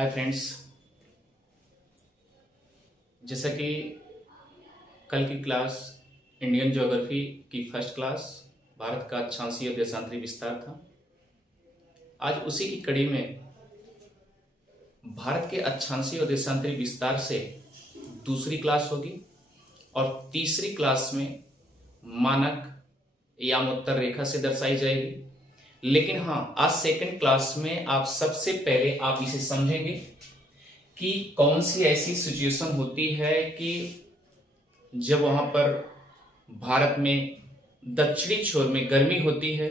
Hi friends. जैसा कि कल की क्लास इंडियन ज्योग्राफी की फर्स्ट क्लास भारत का अक्षांशीय और देशांतरी विस्तार था, आज उसी की कड़ी में भारत के अक्षांशीय और देशांतरी विस्तार से दूसरी क्लास होगी और तीसरी क्लास में मानक यामोत्तर रेखा से दर्शाई जाएगी। लेकिन हाँ, आज सेकंड क्लास में आप सबसे पहले आप इसे समझेंगे कि कौन सी ऐसी सिचुएशन होती है कि जब वहां पर भारत में दक्षिणी छोर में गर्मी होती है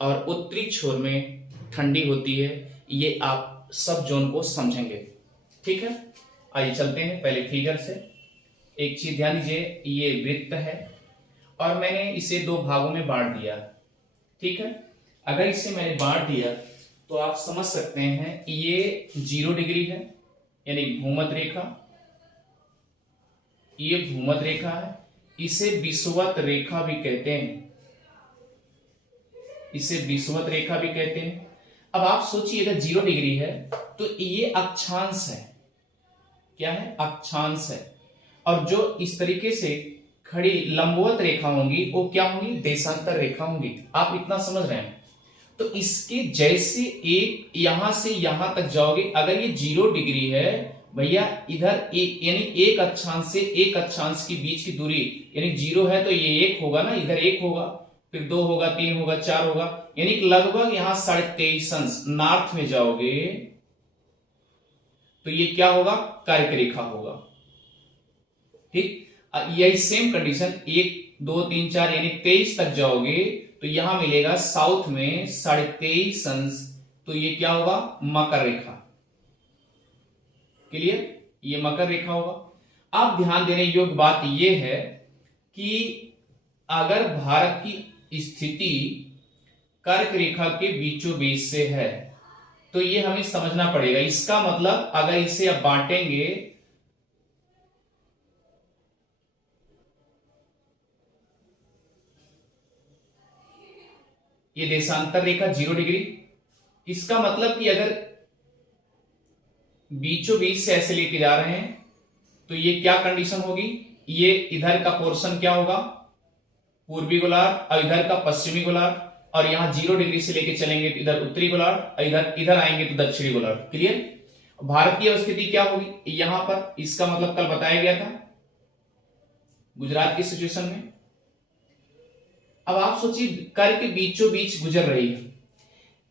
और उत्तरी छोर में ठंडी होती है। ये आप सब जोन को समझेंगे, ठीक है। आइए चलते हैं पहले फिगर से। एक चीज ध्यान दीजिए, ये वृत्त है और मैंने इसे दो भागों में बांट दिया, ठीक है। अगर इसे मैंने बांट दिया तो आप समझ सकते हैं ये 0 डिग्री है, यानी भूमध्य रेखा। ये भूमध्य रेखा है, इसे विषुवत रेखा भी कहते हैं, इसे विषुवत रेखा भी कहते हैं। अब आप सोचिए, अगर 0 डिग्री है तो ये अक्षांश है। क्या है? अक्षांश है। और जो इस तरीके से खड़ी लंबवत रेखा होंगी वो क्या होंगी? देशांतर रेखा होंगी। आप इतना समझ रहे हैं? तो इसके जैसे एक यहां से यहां तक जाओगे, अगर ये 0 डिग्री है भैया, इधर एक यानी एक अक्षांश से एक अक्षांश के बीच की दूरी यानी 0 है तो ये 1 होगा ना, इधर 1 होगा, फिर 2 होगा, 3 होगा, 4 होगा, यानी लगभग यहां 23.5 अंश नॉर्थ में जाओगे तो ये क्या होगा? कर्क रेखा होगा, ठीक। यही सेम कंडीशन 1, 2, 3, 4 यानी 23 तक जाओगे तो यहां मिलेगा साउथ में 23.5 अंश, तो ये क्या होगा? मकर रेखा। क्लियर? ये मकर रेखा होगा। अब ध्यान देने योग्य बात यह है कि अगर भारत की स्थिति कर्क रेखा के बीचों बीच से है तो ये हमें समझना पड़ेगा। इसका मतलब अगर इसे अब बांटेंगे, ये देशांतर रेखा 0 डिग्री, इसका मतलब कि अगर बीचों बीच से ऐसे लेके जा रहे हैं तो ये क्या कंडीशन होगी? ये इधर का पोर्शन क्या होगा? पूर्वी गोलार्ध, और इधर का पश्चिमी गोलार्ध, और यहां 0 डिग्री से लेके चलेंगे तो इधर उत्तरी गोलार्ध, इधर इधर आएंगे तो दक्षिणी गोलार्ध। क्लियर? भारत की स्थिति क्या होगी यहां पर? इसका मतलब कल बताया गया था गुजरात की सिचुएशन में। अब आप सोचिए, कर्क के बीचों बीच गुजर रही है।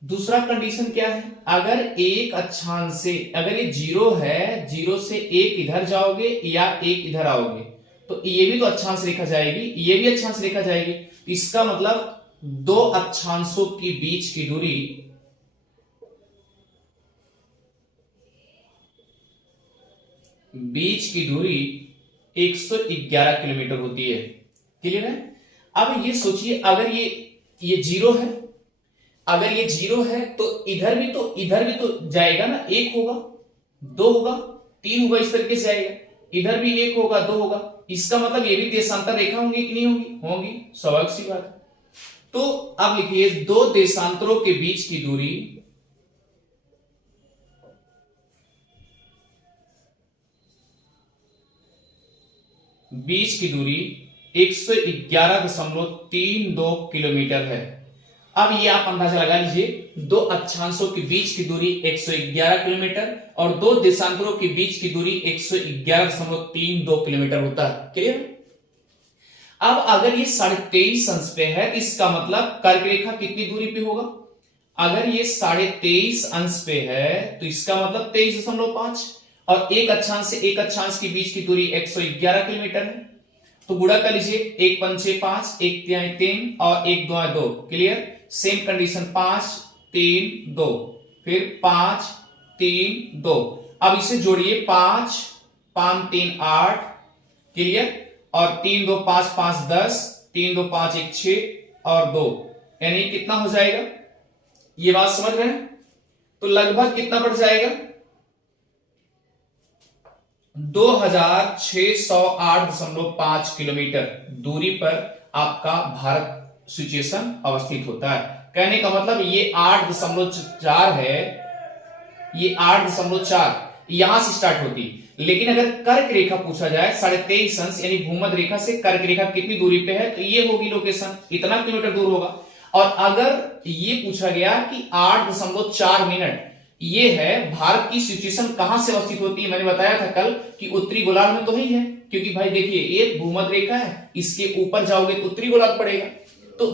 दूसरा कंडीशन क्या है? अगर एक अक्षांश से, अगर ये 0 है, 0 से 1 इधर जाओगे या 1 इधर आओगे तो ये भी तो अक्षांश रेखा जाएगी, ये भी अक्षांश रेखा जाएगी। इसका मतलब दो अक्षांशों के बीच की दूरी बीच की दूरी 111 किलोमीटर होती है। क्लियर है? अब ये सोचिए, अगर ये 0 है, अगर ये 0 है तो इधर भी तो जाएगा ना, 1 होगा, 2 होगा, 3 होगा, इस तरीके से जाएगा। इधर भी 1 होगा, 2 होगा, इसका मतलब ये भी देशांतर रेखा होंगी कि नहीं होंगी? होंगी, स्वाभाविक सी बात है। तो अब लिखिए, दो देशांतरों के बीच की दूरी बीच की दूरी 111.32 किलोमीटर है। अब ये आप अंदाजा लगा लीजिए, दो अक्षांशों के बीच की दूरी 111 किलोमीटर और दो देशांतरों के बीच की दूरी 111.32 किलोमीटर होता है। क्लियर? अब अगर ये 23.5 अंश पे है तो इसका मतलब कर्क रेखा कितनी दूरी पे होगा? अगर ये 23.5 अंश पे है तो इसका मतलब 23.5, और एक अक्षांश से एक अक्षांश के बीच की दूरी 111 किलोमीटर है। तो गुणा कर लीजिए, 1 पंचे 5, 1 तिहाई 3 और 1 2 2। क्लियर? सेम कंडीशन 5 3 2, फिर 5 3 2। अब इसे जोड़िए, 5 5 3 8। क्लियर? और 3 2 5 5 10, 3 2 5 1 6 और 2, यानी कितना हो जाएगा? ये बात समझ रहे हैं? तो लगभग कितना बढ़ जाएगा? 2608.5 किलोमीटर दूरी पर आपका भारत सिचुएशन अवस्थित होता है। कहने का मतलब ये 8.4 है, ये 8.4 यहां से स्टार्ट होती। लेकिन अगर कर्क रेखा पूछा जाए 23.5 अंश यानी भूमध्य रेखा से कर्क रेखा कितनी दूरी पे है, तो ये होगी लोकेशन, इतना किलोमीटर दूर होगा। और अगर ये पूछा गया कि 8.4 मिनट ये है भारत की सिचुएशन कहां से अवस्थित होती है, मैंने बताया था कल कि उत्तरी गोलार्ध में तो ही है, क्योंकि भाई देखिए ये भूमध्य रेखा है, इसके ऊपर जाओगे तो उत्तरी गोलार्ध पड़ेगा, तो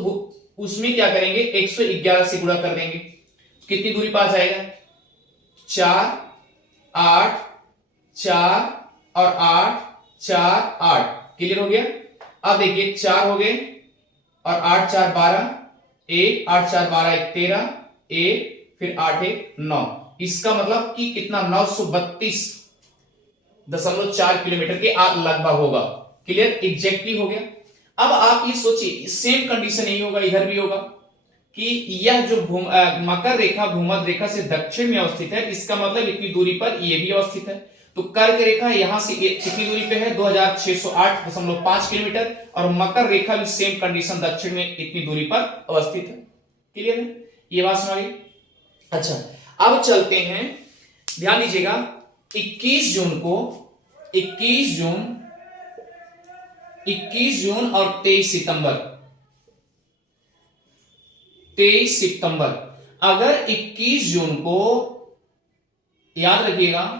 उसमें क्या करेंगे 111 से गुणा कर देंगे, कितनी दूरी पास जाएगा 4 8 4 और 8 4 8 क्लियर हो गया। अब देखिए 4 हो गए और 8 4 12 1 8 4 12 1 13 1 फिर 8 1 9, इसका मतलब कि कितना 932.4 किलोमीटर के लगभग होगा। क्लियर, एग्जैक्टली हो गया। अब आप ये सोचिए सेम कंडीशन यही होगा, इधर भी होगा कि यह जो मकर रेखा भूमध्य रेखा से दक्षिण में अवस्थित है, इसका मतलब इतनी दूरी पर ये भी अवस्थित है। तो कर्क रेखा यहां से कितनी दूरी पे है 2608.5 किलोमीटर, और मकर रेखा भी सेम कंडीशन दक्षिण में इतनी दूरी पर अवस्थित है। क्लियर है, ये बात सुना गई। अच्छा, अब चलते हैं, ध्यान दीजिएगा 21 जून और 23 सितंबर, अगर 21 जून को याद रखिएगा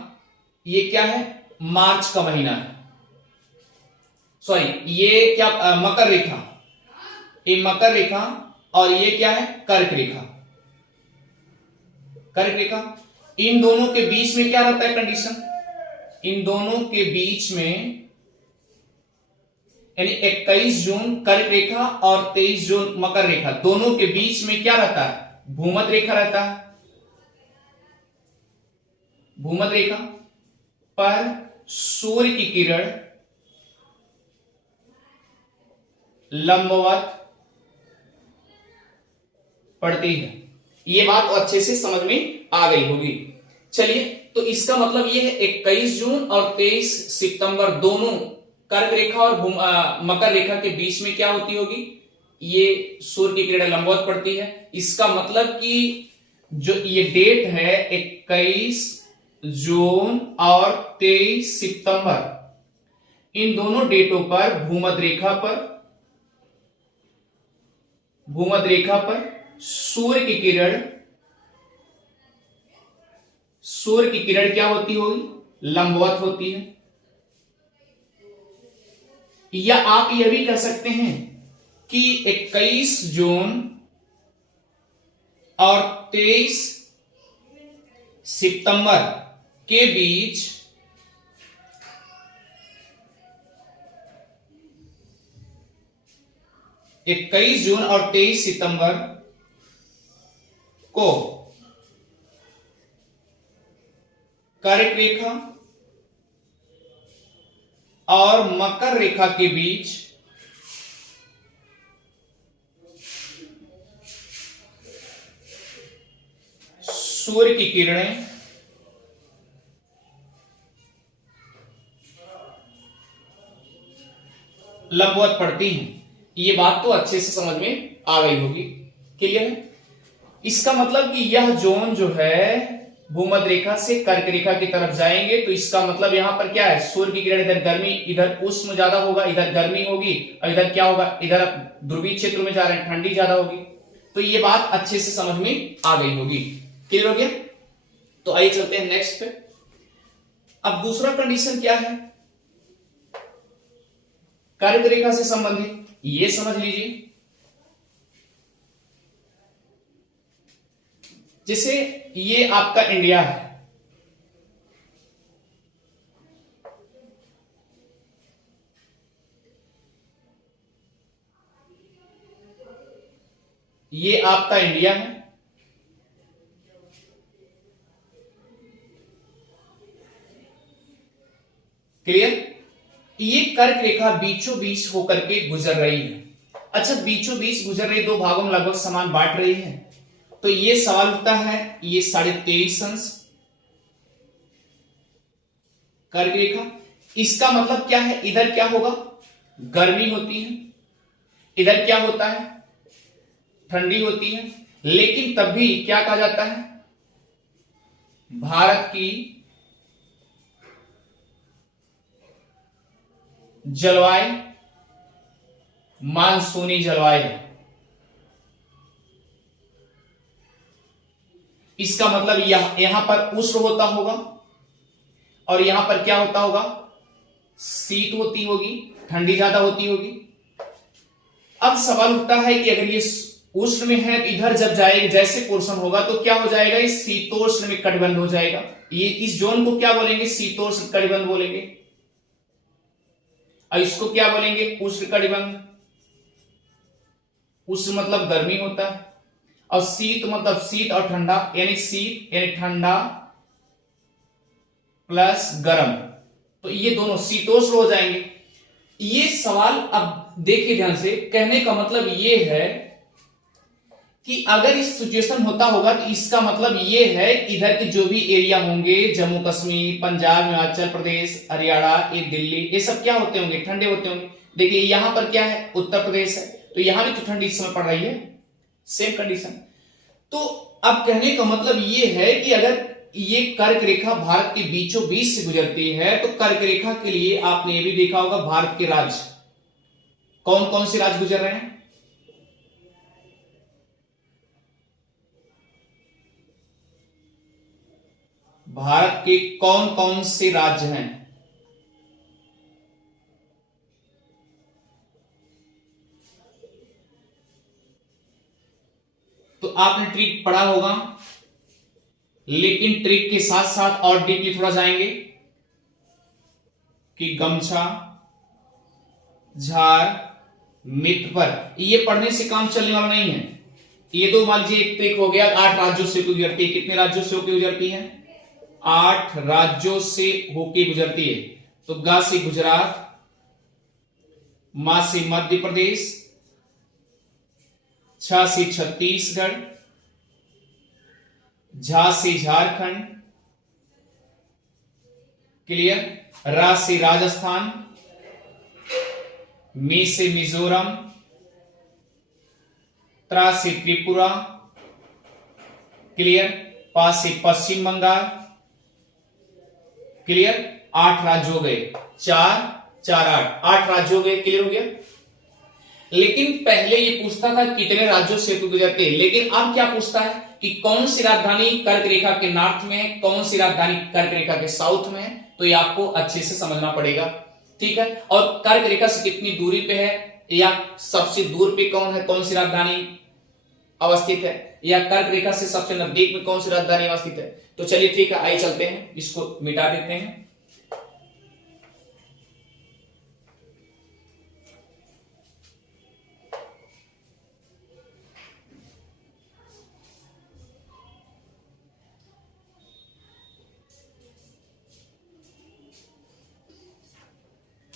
ये क्या है मार्च का महीना है, सॉरी ये क्या मकर रेखा, ये मकर रेखा और ये क्या है कर्क रेखा। इन दोनों के बीच में क्या रहता है कंडीशन, इन दोनों के बीच में यानी 21 जून कर्क रेखा और 23 जून मकर रेखा, दोनों के बीच में क्या रहता है भूमध्य रेखा रहता है। भूमध्य रेखा पर सूर्य की किरण लंबवत पड़ती है। ये बात तो अच्छे से समझ में आ गई होगी। चलिए, तो इसका मतलब ये है 21 जून और 23 सितंबर दोनों कर्क रेखा और मकर रेखा के बीच में क्या होती होगी, ये सूर्य की किरण लंबवत पड़ती है। इसका मतलब कि जो ये डेट है 21 जून और 23 सितंबर, इन दोनों डेटों पर भूमध्य रेखा पर सूर्य की किरण क्या होती होगी लंबवत होती है। या आप यह भी कह सकते हैं कि 21 जून और 23 सितंबर के बीच इक्कीस जून और 23 सितंबर को कर्क रेखा और मकर रेखा के बीच सूर्य की किरणें लंबवत पड़ती हैं। ये बात तो अच्छे से समझ में आ गई होगी। क्लियर है। इसका मतलब कि यह जोन जो है भूमध्य रेखा से कर्क रेखा की तरफ जाएंगे, तो इसका मतलब यहां पर क्या है सूर्य की किरण इधर गर्मी, इधर उष्ण ज्यादा होगा, इधर गर्मी होगी, और इधर क्या होगा इधर ध्रुवीय क्षेत्र में जा रहे हैं ठंडी ज्यादा होगी। तो ये बात अच्छे से समझ में आ गई होगी। क्लियर हो गया। तो आइए चलते हैं नेक्स्ट पे। अब दूसरा कंडीशन क्या है कर्क रेखा से संबंधित, ये समझ लीजिए। जैसे ये आपका इंडिया है, ये आपका इंडिया है, क्लियर। ये कर्क रेखा बीचों बीच होकर के गुजर रही है। अच्छा, बीचों बीच गुजर रही, दो भागों में लगभग समान बांट रही है। तो ये सवाल उठता है ये 23.5 अंश कर्क रेखा, इसका मतलब क्या है इधर क्या होगा गर्मी होती है, इधर क्या होता है ठंडी होती है, लेकिन तब भी क्या कहा जाता है भारत की जलवायु मानसूनी जलवायु है। इसका मतलब यहां पर उष्ण होता होगा और यहां पर क्या होता होगा, शीत होती होगी, ठंडी ज्यादा होती होगी। अब सवाल उठता है कि अगर ये उष्ण में है, इधर जब जाएगा, जैसे पोर्शन होगा तो क्या हो जाएगा, ये शीतोष्ण में कटिबंध हो जाएगा। ये इस जोन को क्या बोलेंगे, शीतोष्ण कटिबंध बोलेंगे, और इसको क्या बोलेंगे, उष्ण कटिबंध। उष्ण मतलब गर्मी होता है, और शीत मतलब शीत और ठंडा, यानी शीत यानी ठंडा प्लस गर्म, तो ये दोनों शीतोष्ण हो जाएंगे। ये सवाल अब देखिए ध्यान से, कहने का मतलब ये है कि अगर इस सिचुएशन होता होगा तो इसका मतलब ये है इधर के जो भी एरिया होंगे, जम्मू कश्मीर, पंजाब, हिमाचल प्रदेश, हरियाणा, ये दिल्ली, ये सब क्या होते होंगे, ठंडे होते होंगे। देखिए यहां पर क्या है, उत्तर प्रदेश है, तो यहां भी तो ठंडी इस समय पड़ रही है, सेम कंडीशन। तो अब कहने का मतलब ये है कि अगर ये कर्क रेखा भारत के बीचों बीच से गुजरती है, तो कर्क रेखा के लिए आपने ये भी देखा होगा भारत के राज्य, कौन कौन से राज्य गुजर रहे हैं, भारत के कौन कौन से राज्य हैं। तो आपने ट्रिक पढ़ा होगा, लेकिन ट्रिक के साथ साथ और डीपली थोड़ा जाएंगे कि गमछा, झार, मित्र पर, ये पढ़ने से काम चलने वाला नहीं है। ये तो मान लीजिए एक ट्रिक हो गया, 8 राज्यों से गुजरती है, कितने राज्यों से होकर गुजरती है, 8 राज्यों से होके गुजरती है। तो गा से गुजरात, मा से मध्य प्रदेश, छ से छत्तीसगढ़, झा से झारखंड, क्लियर, रा से राजस्थान, मी से मिजोरम, त्रा से त्रिपुरा, क्लियर, पा से पश्चिम बंगाल, क्लियर। 8 राज्य हो गए, 4 4 8 राज्य हो गए, क्लियर हो गया। लेकिन पहले ये पूछता था कितने राज्यों से गुजरते, लेकिन अब क्या पूछता है कि कौन सी राजधानी कर्क रेखा के नॉर्थ में है, कौन सी राजधानी कर्क रेखा के साउथ में है। तो ये आपको अच्छे से समझना पड़ेगा, ठीक है। और कर्क रेखा से कितनी दूरी पे है, या सबसे दूर पे कौन है, कौन सी राजधानी अवस्थित है, या कर्क रेखा से सबसे नजदीक में कौन सी राजधानी अवस्थित है। तो चलिए ठीक है, आइए चलते हैं, इसको मिटा देते हैं।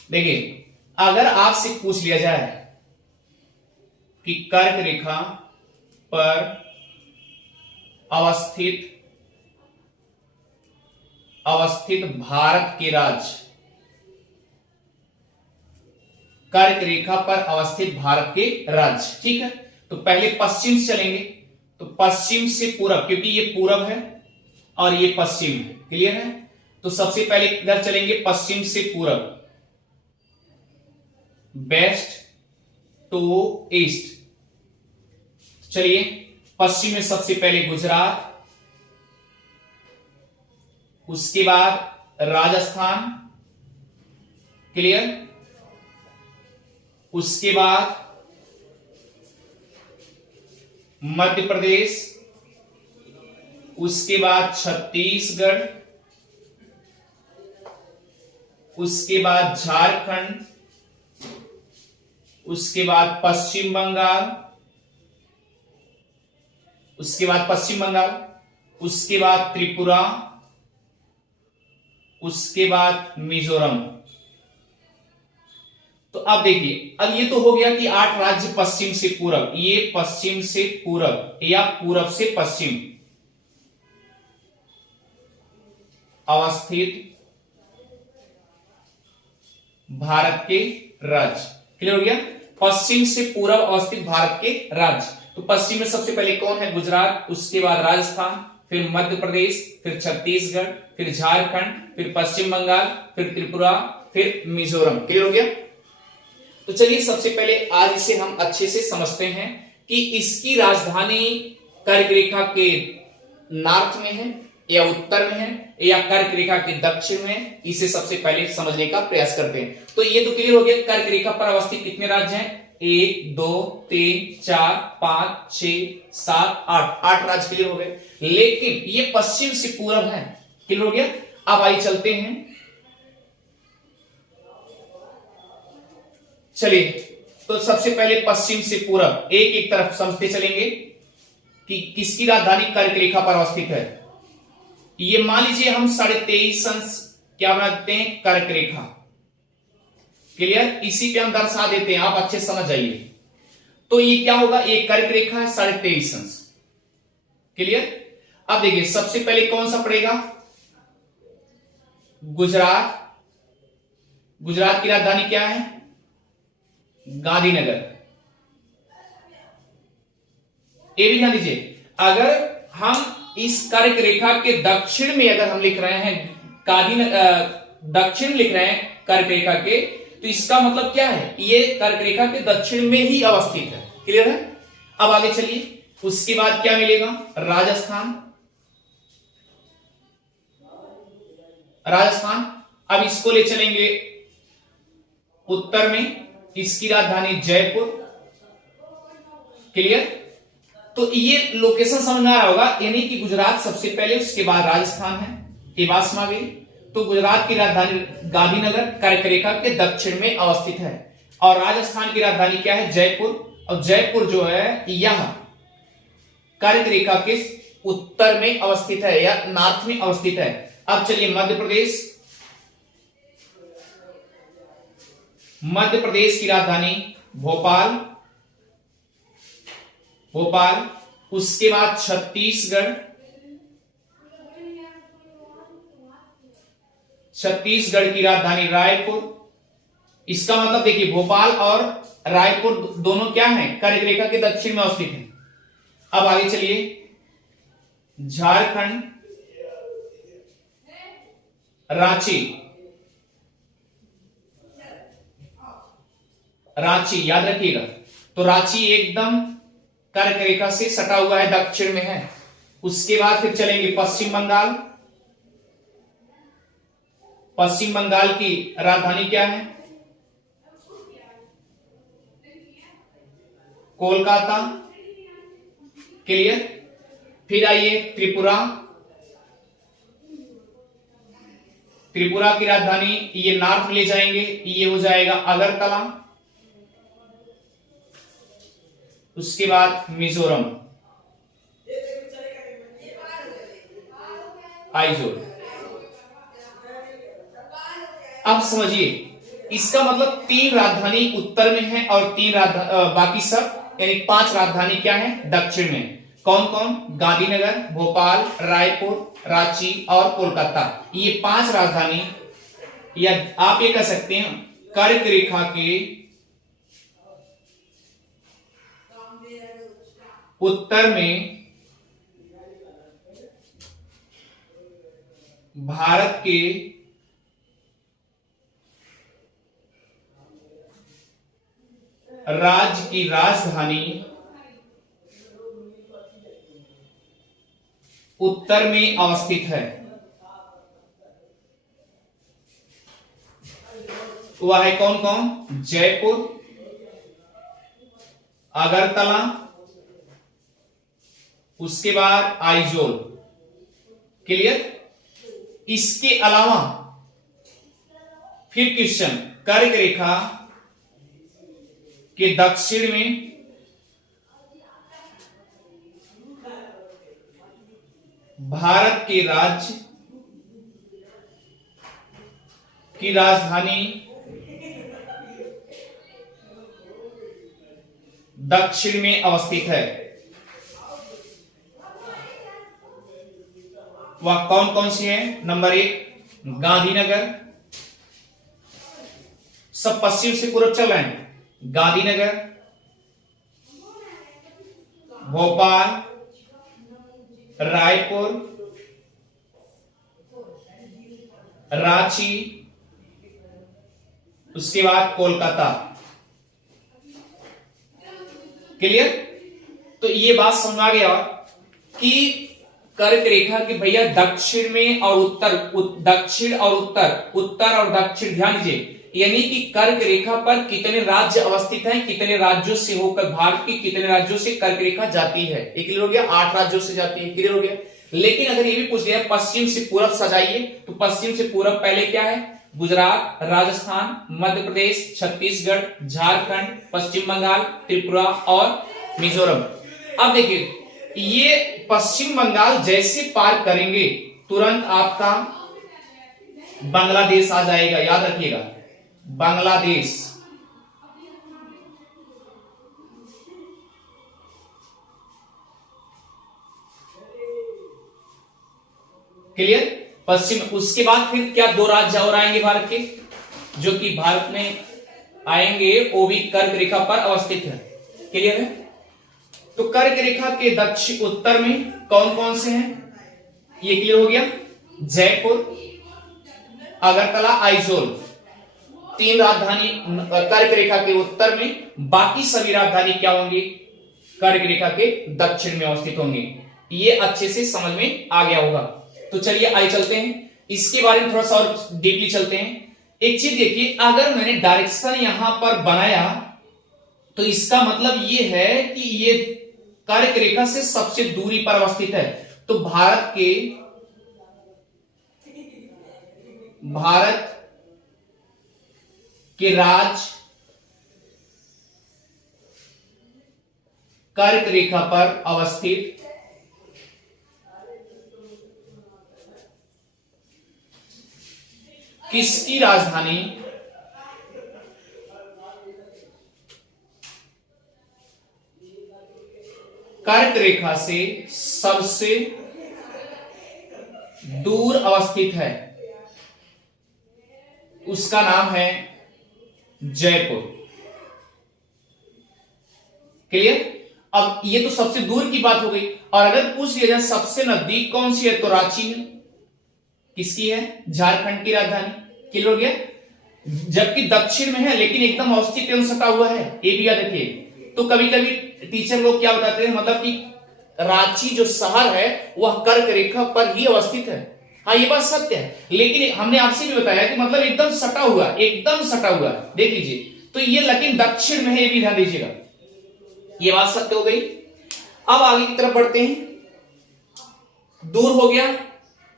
देखिए, अगर आपसे पूछ लिया जाए कि कर्क रेखा पर अवस्थित भारत के राज्य, कर्क रेखा पर अवस्थित भारत के राज्य, ठीक है। तो पहले पश्चिम से चलेंगे, तो पश्चिम से पूरब, क्योंकि ये पूरब है और ये पश्चिम है, क्लियर है। तो सबसे पहले इधर चलेंगे, पश्चिम से पूरब, वेस्ट टू ईस्ट। चलिए, पश्चिम में सबसे पहले गुजरात, उसके बाद राजस्थान, क्लियर, उसके बाद मध्य प्रदेश, उसके बाद छत्तीसगढ़, उसके बाद झारखंड, उसके बाद पश्चिम बंगाल, उसके बाद पश्चिम बंगाल, उसके बाद त्रिपुरा, उसके बाद मिजोरम। तो अब देखिए, अब ये तो हो गया कि 8 राज्य पश्चिम से पूरब, ये पश्चिम से पूरब या पूरब से पश्चिम अवस्थित भारत के राज्य, क्लियर हो गया। पश्चिम से पूरब अवस्थित भारत के राज्य। तो पश्चिम में सबसे पहले कौन है, गुजरात, उसके बाद राजस्थान, फिर मध्य प्रदेश, फिर छत्तीसगढ़, फिर झारखंड, फिर पश्चिम बंगाल, फिर त्रिपुरा, फिर मिजोरम। क्लियर हो गया? तो चलिए सबसे पहले आज इसे हम अच्छे से समझते हैं कि इसकी राजधानी कर्क रेखा के नॉर्थ में है या उत्तर में है या कर्क रेखा के दक्षिण में, इसे सबसे पहले समझने का प्रयास करते हैं। तो ये तो क्लियर हो गया, कर्क रेखा पर अवस्थित कितने राज्य हैं? 1 2 3 4 5 6 7 8, 8 राज्य क्लियर हो गए। लेकिन ये पश्चिम से पूरब है। क्लियर हो गया? अब आइए चलते हैं, चलिए तो सबसे पहले पश्चिम से पूरब एक एक तरफ समझते चलेंगे कि किसकी राजधानी कर्क रेखा पर अवस्थित है। ये मान लीजिए हम 23.5 अंश क्या बनाते हैं? कर्क रेखा। क्लियर? इसी पे हम दर्शा देते हैं, आप अच्छे समझ जाइए। तो ये क्या होगा? ये कर्क रेखा है 23.5 अंश। क्लियर? अब देखिए सबसे पहले कौन सा पड़ेगा? गुजरात। गुजरात की राजधानी क्या है? गांधीनगर। ये भी ध्यान दीजिए, अगर हम इस कर्क रेखा के दक्षिण में अगर हम लिख रहे हैं दक्षिण लिख रहे हैं कर्क रेखा के, तो इसका मतलब क्या है? ये कर्क रेखा के दक्षिण में ही अवस्थित है। क्लियर है? अब आगे चलिए, उसके बाद क्या मिलेगा? राजस्थान। राजस्थान, अब इसको ले चलेंगे उत्तर में, इसकी राजधानी जयपुर। क्लियर? तो ये लोकेशन समझ में आ रहा होगा, यानी कि गुजरात सबसे पहले, उसके बाद राजस्थान है। ये बात समझ गई? तो गुजरात की राजधानी गांधीनगर कर्क रेखा के दक्षिण में अवस्थित है, और राजस्थान की राजधानी क्या है? जयपुर। और जयपुर जो है यह कर्क रेखा के उत्तर में अवस्थित है या नॉर्थ में अवस्थित है। अब चलिए मध्य प्रदेश। मध्य प्रदेश की राजधानी भोपाल। भोपाल, उसके बाद छत्तीसगढ़। छत्तीसगढ़ की राजधानी रायपुर। इसका मतलब देखिए भोपाल और रायपुर दोनों क्या हैं? कर्क रेखा के दक्षिण में अवस्थित हैं। अब आगे चलिए, झारखंड, रांची। रांची याद रखिएगा, तो रांची एकदम कर्क रेखा से सटा हुआ है, दक्षिण में है। उसके बाद फिर चलेंगे पश्चिम बंगाल। पश्चिम बंगाल की राजधानी क्या है? कोलकाता। क्लियर? फिर आइए त्रिपुरा। त्रिपुरा की राजधानी ये नॉर्थ में ले जाएंगे, ये हो जाएगा अगरतला। उसके बाद मिजोरम, आइजोल। अब समझिए, इसका मतलब 3 राजधानी उत्तर में है और 3 बाकी सब यानी 5 राजधानी क्या है? दक्षिण में। कौन कौन? गांधीनगर, भोपाल, रायपुर, रांची और कोलकाता। ये 5 राजधानी, या आप ये कह सकते हैं कर्क रेखा के उत्तर में भारत के राज्य की राजधानी उत्तर में अवस्थित है। वह है कौन कौन? जयपुर, अगरतला, उसके बाद आइजोल। क्लियर? इसके अलावा फिर क्वेश्चन, कर्क रेखा के दक्षिण में भारत के राज्य की राजधानी दक्षिण में अवस्थित है। वह कौन कौन सी है? नंबर 1 गांधीनगर, सब पश्चिम से पूर्व चल रहे हैं। गांधीनगर, भोपाल, रायपुर, रांची, उसके बाद कोलकाता। क्लियर? तो ये बात समझ आ गया कि कर्क रेखा के भैया दक्षिण में और उत्तर, दक्षिण और उत्तर, उत्तर और दक्षिण, ध्यान दीजिए, यानी कि कर्क रेखा पर कितने राज्य अवस्थित हैं, कितने राज्यों से होकर, भारत के कितने राज्यों से कर्क रेखा जाती है। ये क्लियर हो गया? 8 राज्यों से जाती है। क्लियर हो गया? लेकिन अगर ये भी पूछ लिया पश्चिम से पूरब सजाइए, तो पश्चिम से पूरब पहले क्या है? गुजरात, राजस्थान, मध्य प्रदेश, छत्तीसगढ़, झारखंड, पश्चिम बंगाल, त्रिपुरा और मिजोरम। अब देखिए, ये पश्चिम बंगाल जैसे पार करेंगे तुरंत आपका बांग्लादेश आ जाएगा। याद रखिएगा, बांग्लादेश। क्लियर? पश्चिम। उसके बाद फिर क्या 2 राज्य और आएंगे भारत के, जो कि भारत में आएंगे, वो भी कर्क रेखा पर अवस्थित है। क्लियर है? तो कर्क रेखा के दक्षिण उत्तर में कौन कौन से हैं, ये क्लियर हो गया। जयपुर, अगरतला, आइजोल, 3 राजधानी कर्क रेखा के उत्तर में। बाकी सभी राजधानी क्या होंगी? कर्क रेखा के दक्षिण में अवस्थित होंगे। ये अच्छे से समझ में आ गया होगा। तो चलिए आइए चलते हैं, इसके बारे में थोड़ा सा और डीपली चलते हैं। एक चीज देखिए, अगर मैंने डायरेक्शन यहां पर बनाया तो इसका मतलब ये है कि ये कर्क रेखा से सबसे दूरी पर अवस्थित है। तो भारत के राज्य कर्क रेखा पर अवस्थित किसकी राजधानी कर्क रेखा से सबसे दूर अवस्थित है, उसका नाम है जयपुर। क्लियर? अब ये तो सबसे दूर की बात हो गई, और अगर पूछ लिया जाए सबसे नजदीक कौन सी है, तो रांची है। किसकी है? झारखंड की राजधानी। क्लियर हो गया? जबकि दक्षिण में है लेकिन एकदम अवस्थित एवं सटा हुआ है, ये भी याद रखिए। तो कभी कभी टीचर लोग क्या बताते हैं, मतलब कि रांची जो शहर है वह कर्क रेखा पर ही अवस्थित है। हाँ, ये बात सत्य है, लेकिन हमने आपसे भी बताया कि मतलब एकदम सटा हुआ, एकदम सटा हुआ। देख लीजिए, तो ये लेकिन दक्षिण में है, ये भी ध्यान दीजिएगा। ये बात सत्य हो गई। अब आगे की तरफ बढ़ते हैं। दूर हो गया,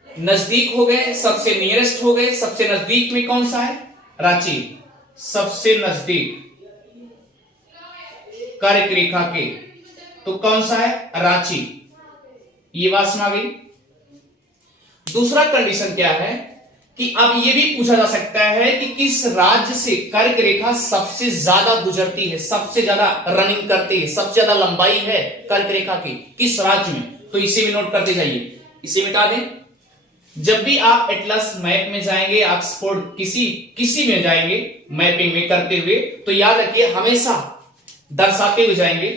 नजदीक हो गए, सबसे नियरेस्ट हो गए। सबसे नजदीक में कौन सा है? रांची। सबसे नजदीक कर्क रेखा के तो कौन सा है? रांची। ये बात सुना गई। दूसरा कंडीशन क्या है कि अब ये भी पूछा जा सकता है कि किस राज्य से कर्क रेखा सबसे ज्यादा गुजरती है, सबसे ज्यादा रनिंग करती है, सबसे ज्यादा लंबाई है कर्क रेखा की, किस राज्य में। तो इसे भी नोट करते जाइए, इसे मिटा दें। जब भी आप एटलस मैप में जाएंगे, ऑक्सफोर्ड किसी में जाएंगे मैपिंग में करते हुए, तो याद रखिए हमेशा दर्शाते हुए जाएंगे।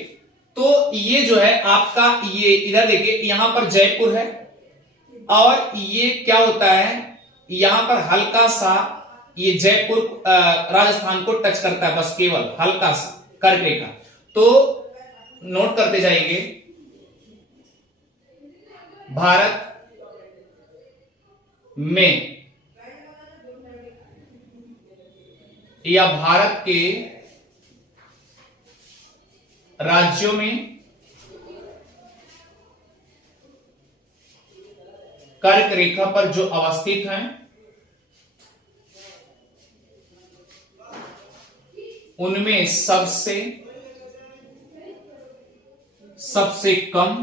तो ये जो है आपका, ये इधर देखिए, यहां पर जयपुर है, और ये क्या होता है, यहां पर हल्का सा ये जयपुर राजस्थान को टच करता है, बस केवल हल्का सा कर्क रेखा। तो नोट करते जाएंगे, भारत में या भारत के राज्यों में कर्क रेखा पर जो अवस्थित हैं उनमें सबसे कम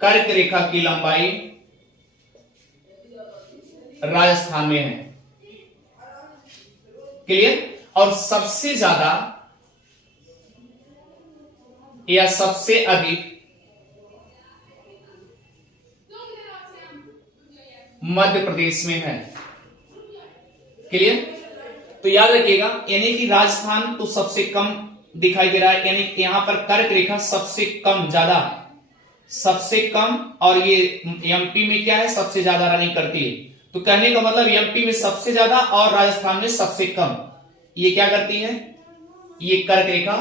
कर्क रेखा की लंबाई राजस्थान में है। क्लियर? और सबसे ज्यादा या सबसे अधिक मध्य प्रदेश में है। क्लियर? तो याद रखिएगा, यानी कि राजस्थान तो सबसे कम दिखाई दे रहा है, यानी यहाँ पर कर्क रेखा सबसे कम, ज्यादा, सबसे कम, और ये एमपी में क्या है, सबसे ज्यादा रनिंग करती है। तो कहने का मतलब एमपी में सबसे ज्यादा और राजस्थान में सबसे कम ये क्या करती है, ये कर्क रेखा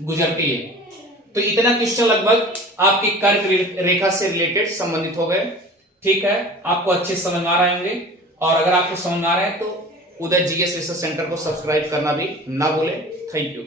गुजरती है। तो इतना क्वेश्चन लगभग आपकी कर्क रेखा से रिलेटेड संबंधित हो गए। ठीक है, आपको अच्छे समझ में आ रहे होंगे, और अगर आपको समझ में आ रहे हैं तो उदय जीएस रिसर्च सेंटर को सब्सक्राइब करना भी ना भूलें। Thank you.